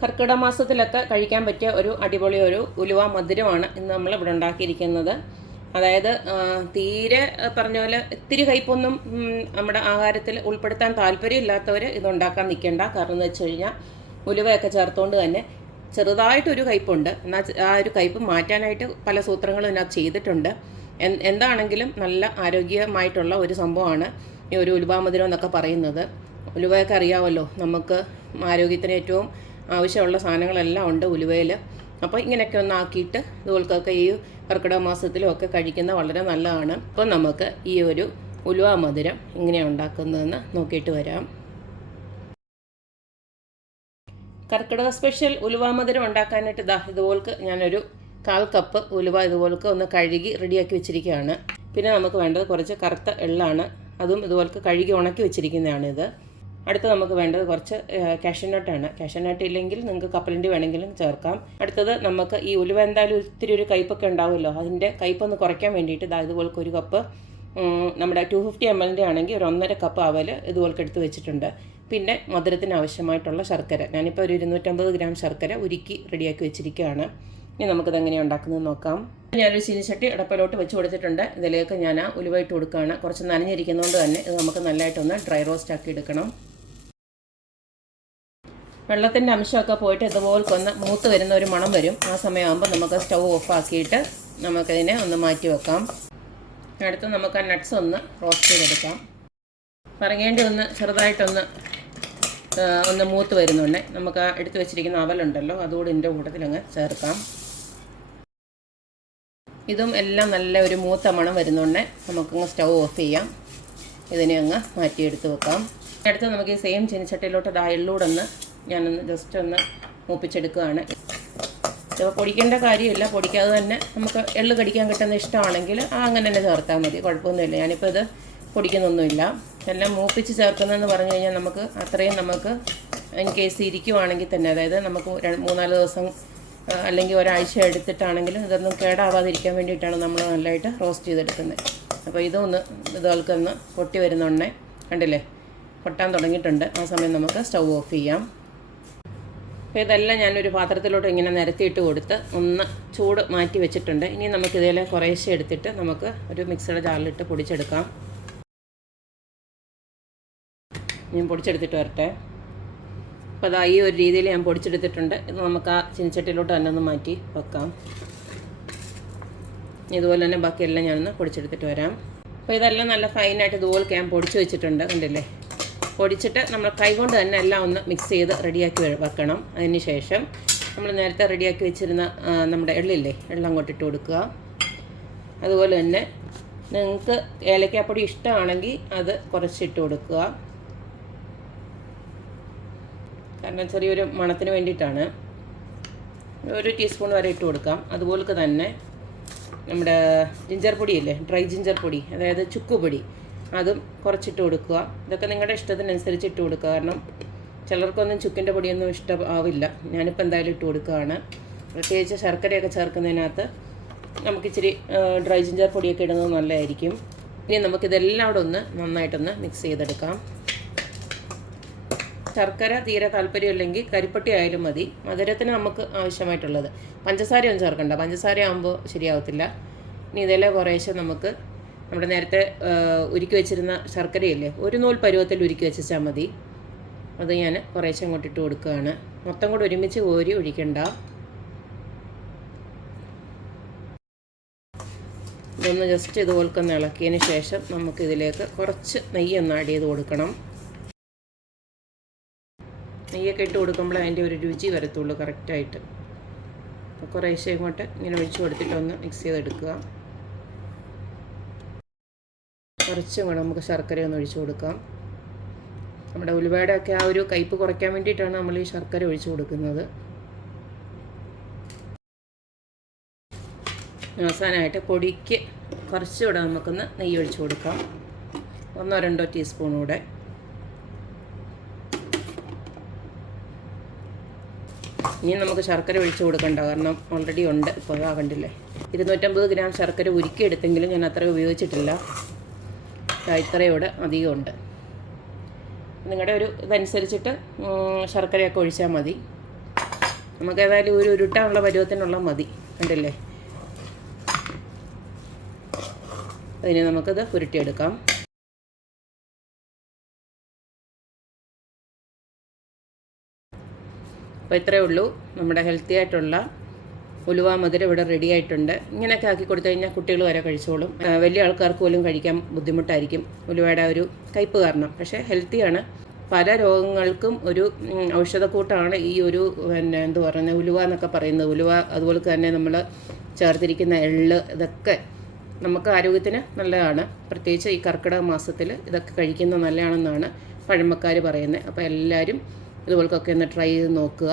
കർക്കിടക മാസത്തിലൊക്കെ കഴിക്കാൻ പറ്റിയ ഒരു അടിപൊളി ഒരു ഉലുവ മധുരമാണ് ഇന്ന് നമ്മൾ ഇവിടെ ഉണ്ടാക്കിയിരിക്കുന്നത്. അതായത് തീരെ പറഞ്ഞ പോലെ ഇത്തിരി കയ്പൊന്നും നമ്മുടെ ആഹാരത്തിൽ ഉൾപ്പെടുത്താൻ താല്പര്യമില്ലാത്തവർ ഇത് ഉണ്ടാക്കാൻ നിൽക്കേണ്ട. കാരണം എന്ന് വെച്ച് കഴിഞ്ഞാൽ ഉലുവയൊക്കെ ചേർത്തുകൊണ്ട് തന്നെ ചെറുതായിട്ടൊരു കയ്പുണ്ട് എന്നാൽ ആ ഒരു കയ്പ് മാറ്റാനായിട്ട് പല സൂത്രങ്ങളും ഇതിനകത്ത് ചെയ്തിട്ടുണ്ട്. എന്താണെങ്കിലും നല്ല ആരോഗ്യമായിട്ടുള്ള ഒരു സംഭവമാണ് ഈ ഒരു ഉലുവാമധുരം എന്നൊക്കെ പറയുന്നത്. ഉലുവയൊക്കെ അറിയാമല്ലോ നമുക്ക് ആരോഗ്യത്തിന് ഏറ്റവും ആവശ്യമുള്ള സാധനങ്ങളെല്ലാം ഉണ്ട് ഉലുവയിൽ അപ്പോൾ ഇങ്ങനെയൊക്കെ ഒന്ന് ആക്കിയിട്ട് ഇതുപോൽക്കൊക്കെ ഈ കർക്കിടക മാസത്തിലും ഒക്കെ കഴിക്കുന്നത് വളരെ നല്ലതാണ്. അപ്പോൾ നമുക്ക് ഈ ഒരു ഉലുവ മധുരം എങ്ങനെയാണ് ഉണ്ടാക്കുന്നതെന്ന് നോക്കിയിട്ട് വരാം. കർക്കിടക സ്പെഷ്യൽ ഉലുവ മധുരം ഉണ്ടാക്കാനായിട്ട് ഇതാ ഇതുപോൽക്ക് ഞാനൊരു കാൽ കപ്പ് ഉലുവ ഇതുപോൽക്ക് ഒന്ന് കഴുകി റെഡിയാക്കി വെച്ചിരിക്കുകയാണ്. പിന്നെ നമുക്ക് വേണ്ടത് കുറച്ച് കറുത്ത എള്ളാണ്. അതും ഇതുപോൽക്ക് കഴുകി ഉണക്കി വെച്ചിരിക്കുന്നതാണിത്. അടുത്ത് നമുക്ക് വേണ്ടത് കുറച്ച് കാഷ്യനട്ടാണ് നട്ട് ഇല്ലെങ്കിൽ നിങ്ങൾക്ക് കപ്പലണ്ടി വേണമെങ്കിലും ചേർക്കാം. അടുത്തത് നമുക്ക് ഈ ഉലുവ എന്തായാലും ഒത്തിരി ഒരു കയ്പൊക്കെ ഉണ്ടാവുമല്ലോ. അതിന്റെ കയ്പൊന്ന് കുറയ്ക്കാൻ വേണ്ടിയിട്ട് ഇതാ ഇതുപോലെ ഒരു കപ്പ് നമ്മുടെ ടു ഫിഫ്റ്റി എം എല്ലിന്റെ ആണെങ്കിൽ ഒരു ഒന്നര കപ്പ് അവൽ ഇതുപോലൊക്കെ എടുത്ത് വെച്ചിട്ടുണ്ട്. പിന്നെ മധുരത്തിന് ആവശ്യമായിട്ടുള്ള ശർക്കര. ഞാനിപ്പോൾ ഒരു ഇരുന്നൂറ്റമ്പത് ഗ്രാം ശർക്കര ഉരുക്കി റെഡിയാക്കി വെച്ചിരിക്കുകയാണ്. ഇനി നമുക്കിത് എങ്ങനെയാണ് ഉണ്ടാക്കുന്നത് നോക്കാം. ഞാനൊരു ചീനിച്ചട്ടി അടപ്പിലോട്ട് വെച്ച് കൊടുത്തിട്ടുണ്ട്. ഇതിലേക്ക് ഞാൻ ആ ഉലുവ ഇട്ട് കൊടുക്കുകയാണ്. കുറച്ച് നനഞ്ഞിരിക്കുന്നതുകൊണ്ട് തന്നെ ഇത് നമുക്ക് നല്ലതായിട്ടൊന്ന് ഡ്രൈ റോസ്റ്റ് ആക്കി എടുക്കണം. വെള്ളത്തിന്റെ അംശമൊക്കെ പോയിട്ട് ഇതുപോലെ ഒന്ന് മൂത്ത് വരുന്ന ഒരു മണം വരും. ആ സമയമാകുമ്പോൾ നമുക്ക് സ്റ്റൗ ഓഫ് ആക്കിയിട്ട് നമുക്കതിനെ ഒന്ന് മാറ്റി വെക്കാം. അടുത്ത് നമുക്ക് ആ നട്ട്സ് ഒന്ന് റോസ്റ്റ് ചെയ്തെടുക്കാം. പറങ്ങേണ്ടി ഒന്ന് ചെറുതായിട്ടൊന്ന് ഒന്ന് മൂത്ത് വരുന്നുണ്ട്. നമുക്ക് ആ എടുത്ത് വെച്ചിരിക്കുന്ന അവലുണ്ടല്ലോ അതുകൂടി ഇതിന്റെ കൂട്ടത്തിൽ അങ്ങ് ചേർക്കാം. ഇതും എല്ലാം നല്ല ഒരു മൂത്ത മണം വരുന്നുണ്ട്. നമുക്കങ്ങ് സ്റ്റൗ ഓഫ് ചെയ്യാം. ഇതിനെ അങ്ങ് മാറ്റിയെടുത്ത് വെക്കാം. അടുത്ത് നമുക്ക് ഈ സെയിം ചീനിച്ചട്ടിയിലോട്ട് ആ എള്ളൂടൊന്ന് ഞാനൊന്ന് ജസ്റ്റ് ഒന്ന് മൂപ്പിച്ചെടുക്കുകയാണ്. ഇപ്പോൾ പൊടിക്കേണ്ട കാര്യമില്ല. പൊടിക്കാതെ തന്നെ നമുക്ക് എള്ള് കടിക്കാൻ കിട്ടുന്ന ഇഷ്ടമാണെങ്കിൽ ആ അങ്ങനെ തന്നെ ചേർത്താൽ മതി. കുഴപ്പമൊന്നുമില്ല. ഞാനിപ്പോൾ ഇത് പൊടിക്കുന്നൊന്നുമില്ല. എല്ലാം മൂപ്പിച്ച് ചേർക്കുന്നതെന്ന് പറഞ്ഞു കഴിഞ്ഞാൽ നമുക്ക് അത്രയും നമുക്ക് ഇൻ കേസ് ഇരിക്കുവാണെങ്കിൽ തന്നെ അതായത് നമുക്ക് മൂന്നാൽ ദിവസം അല്ലെങ്കിൽ ഒരാഴ്ച എടുത്തിട്ടാണെങ്കിലും ഇതൊന്നും കേടാവാതിരിക്കാൻ വേണ്ടിയിട്ടാണ് നമ്മൾ നല്ലതായിട്ട് റോസ്റ്റ് ചെയ്തെടുക്കുന്നത്. അപ്പോൾ ഇതൊന്ന് ഇതുകൾക്കൊന്ന് പൊട്ടി വരുന്നുണ്ടേ കണ്ടില്ലേ? പൊട്ടാൻ തുടങ്ങിയിട്ടുണ്ട്. ആ സമയം നമുക്ക് സ്റ്റൗ ഓഫ് ചെയ്യാം. അപ്പോൾ ഇതെല്ലാം ഞാനൊരു പാത്രത്തിലോട്ട് ഇങ്ങനെ നിരത്തിയിട്ട് കൊടുത്ത് ഒന്ന് ചൂട് മാറ്റി വെച്ചിട്ടുണ്ട്. ഇനി നമുക്ക് ഇതിലെ കുറേശ്ശെ എടുത്തിട്ട് നമുക്ക് ഒരു മിക്സിയുടെ ജാറിലിട്ട് പൊടിച്ചെടുക്കാം. ഞാൻ പൊടിച്ചെടുത്തിട്ട് വരട്ടെ. അപ്പോൾ അതാ ഈ ഒരു രീതിയിൽ ഞാൻ പൊടിച്ചെടുത്തിട്ടുണ്ട്. ഇത് നമുക്ക് ആ ചിനിച്ചട്ടിയിലോട്ട് തന്നെ ഒന്ന് മാറ്റി വെക്കാം. ഇതുപോലെ തന്നെ ബാക്കിയെല്ലാം ഞാനൊന്ന് പൊടിച്ചെടുത്തിട്ട് വരാം. അപ്പോൾ ഇതെല്ലാം നല്ല ഫൈനായിട്ട് ഇതുപോലെ ഞാൻ പൊടിച്ച് വെച്ചിട്ടുണ്ട്. കണ്ടില്ലേ? പൊടിച്ചിട്ട് നമ്മൾ കൈകൊണ്ട് തന്നെ എല്ലാം ഒന്ന് മിക്സ് ചെയ്ത് റെഡിയാക്കി വെക്കണം. അതിന് ശേഷം നമ്മൾ നേരത്തെ റെഡിയാക്കി വെച്ചിരുന്ന നമ്മുടെ എള്ളില്ലേ എള്ളം കൊട്ടിട്ട് കൊടുക്കുക. അതുപോലെ തന്നെ നിങ്ങൾക്ക് ഏലക്കാപ്പൊടി ഇഷ്ടമാണെങ്കിൽ അത് കുറച്ചിട്ട് കൊടുക്കുക. കാരണം ചെറിയൊരു മണത്തിന് വേണ്ടിയിട്ടാണ്. ഒരു ടീസ്പൂൺ വരെ ഇട്ട് കൊടുക്കാം. അതുപോലെ തന്നെ നമ്മുടെ ജിഞ്ചർ പൊടിയില്ലേ ഡ്രൈ ജിഞ്ചർ പൊടി അതായത് ചുക്കുപൊടി. അതും കുറച്ചിട്ട് കൊടുക്കുക. ഇതൊക്കെ നിങ്ങളുടെ ഇഷ്ടത്തിനനുസരിച്ച് ഇട്ട് കൊടുക്കുക. കാരണം ചിലർക്കൊന്നും ചുക്കിന്റെ പൊടിയൊന്നും ഇഷ്ടമാവില്ല ഞാനിപ്പോൾ എന്തായാലും ഇട്ട് കൊടുക്കുകയാണ്. പ്രത്യേകിച്ച് ശർക്കരയൊക്കെ ചേർക്കുന്നതിനകത്ത് നമുക്കിച്ചിരി ഡ്രൈ ജിഞ്ചർ പൊടിയൊക്കെ ഇടുന്നത് നല്ലതായിരിക്കും. ഇനി നമുക്കിതെല്ലാം കൂടെ ഒന്ന് നന്നായിട്ടൊന്ന് മിക്സ് ചെയ്തെടുക്കാം. ശർക്കര തീരെ താല്പര്യമില്ലെങ്കിൽ കരിപ്പട്ടി ആയാലും മതി. മധുരത്തിന് നമുക്ക് ആവശ്യമായിട്ടുള്ളത്. പഞ്ചസാരയൊന്നും ചേർക്കണ്ട. പഞ്ചസാര ആകുമ്പോൾ ശരിയാവത്തില്ല. ഇനി ഇതെല്ലാം കുറേശ്ശെ നമുക്ക് നമ്മുടെ നേരത്തെ ഉരുക്കി വെച്ചിരുന്ന ശർക്കരയില്ലേ? ഒരു നൂൽ പരുവത്തിൽ ഉരുക്കി വെച്ചാൽ മതി. അത് ഞാൻ കുറേശ്ശെ അങ്ങോട്ട് ഇട്ട് കൊടുക്കുകയാണ്. മൊത്തം കൂടെ ഒരുമിച്ച് കോരി ഒഴിക്കണ്ട. ഇതൊന്ന് ജസ്റ്റ് ഇതുപോലൊക്കെ ഒന്ന് ഇളക്കിയതിന് ശേഷം നമുക്ക് ഇതിലേക്ക് കുറച്ച് നെയ്യ് ഒന്ന് ആഡ് ചെയ്ത് കൊടുക്കണം. നെയ്യൊക്കെ ഇട്ട് കൊടുക്കുമ്പോൾ അതിന്റെ ഒരു രുചി വരത്തുള്ളൂ കറക്റ്റായിട്ട് അപ്പോൾ കുറേശ്ശെ ഇങ്ങോട്ട് ഇങ്ങനെ ഒഴിച്ച് കൊടുത്തിട്ടൊന്ന് മിക്സ് ചെയ്തെടുക്കുക. കുറച്ചും കൂടെ നമുക്ക് ശർക്കര ഒന്ന് ഒഴിച്ചു കൊടുക്കാം. നമ്മുടെ ഉലുവയുടെ ഒക്കെ ആ ഒരു കയ്പ് കുറയ്ക്കാൻ വേണ്ടിയിട്ടാണ് നമ്മൾ ഈ ശർക്കര ഒഴിച്ചു കൊടുക്കുന്നത്. അവസാനമായിട്ട് പൊടിക്ക് കുറച്ചുകൂടെ നമുക്കൊന്ന് നെയ്യ് ഒഴിച്ചു കൊടുക്കാം. ഒന്നോ രണ്ടോ ടീസ്പൂൺ കൂടെ. ഇനി നമുക്ക് ശർക്കര ഒഴിച്ചു കൊടുക്കണ്ട. കാരണം ഓൾറെഡി ഉണ്ട്. ഇപ്പോൾ അതാ കണ്ടില്ലേ? ഇരുന്നൂറ്റമ്പത് ഗ്രാം ശർക്കര ഉരുക്കിയെടുത്തെങ്കിലും ഞാൻ അത്ര ഉപയോഗിച്ചിട്ടില്ല. ഇത്രയോടെ അധികമുണ്ട് നിങ്ങളുടെ ഒരു ഇതനുസരിച്ചിട്ട് ശർക്കരയൊക്കെ ഒഴിച്ചാൽ മതി. നമുക്ക് ഏതായാലും ഒരു ഉരുട്ടാനുള്ള പരുവത്തിനുള്ള മതി. കണ്ടില്ലേ? അതിന് നമുക്കത് ഉരുട്ടിയെടുക്കാം. അപ്പോൾ ഇത്രയേ ഉള്ളൂ. നമ്മുടെ ഹെൽത്തി ആയിട്ടുള്ള ഉലുവ മധുരം ഇവിടെ റെഡി ആയിട്ടുണ്ട്. ഇങ്ങനെയൊക്കെ ആക്കി കൊടുത്തു കഴിഞ്ഞാൽ കുട്ടികൾ വരെ കഴിച്ചോളും. വലിയ ആൾക്കാർക്ക് പോലും കഴിക്കാൻ ബുദ്ധിമുട്ടായിരിക്കും ഉലുവയുടെ ഒരു കയ്പ് കാരണം. പക്ഷേ ഹെൽത്തിയാണ് പല രോഗങ്ങൾക്കും ഒരു ഔഷധക്കൂട്ടാണ് ഈ ഒരു പിന്നെ എന്ത് പറയുന്നത് ഉലുവ എന്നൊക്കെ പറയുന്നത്. ഉലുവ അതുപോലെ തന്നെ നമ്മൾ ചേർത്തിരിക്കുന്ന എള്ള് ഇതൊക്കെ നമുക്ക് ആരോഗ്യത്തിന് നല്ലതാണ്. പ്രത്യേകിച്ച് ഈ കർക്കിടക മാസത്തിൽ ഇതൊക്കെ കഴിക്കുന്നത് നല്ലതാണെന്നാണ് പഴമക്കാർ പറയുന്നത്. അപ്പോൾ എല്ലാവരും ഇതുപോലൊക്കെ ഒന്ന് ട്രൈ ചെയ്ത് നോക്കുക.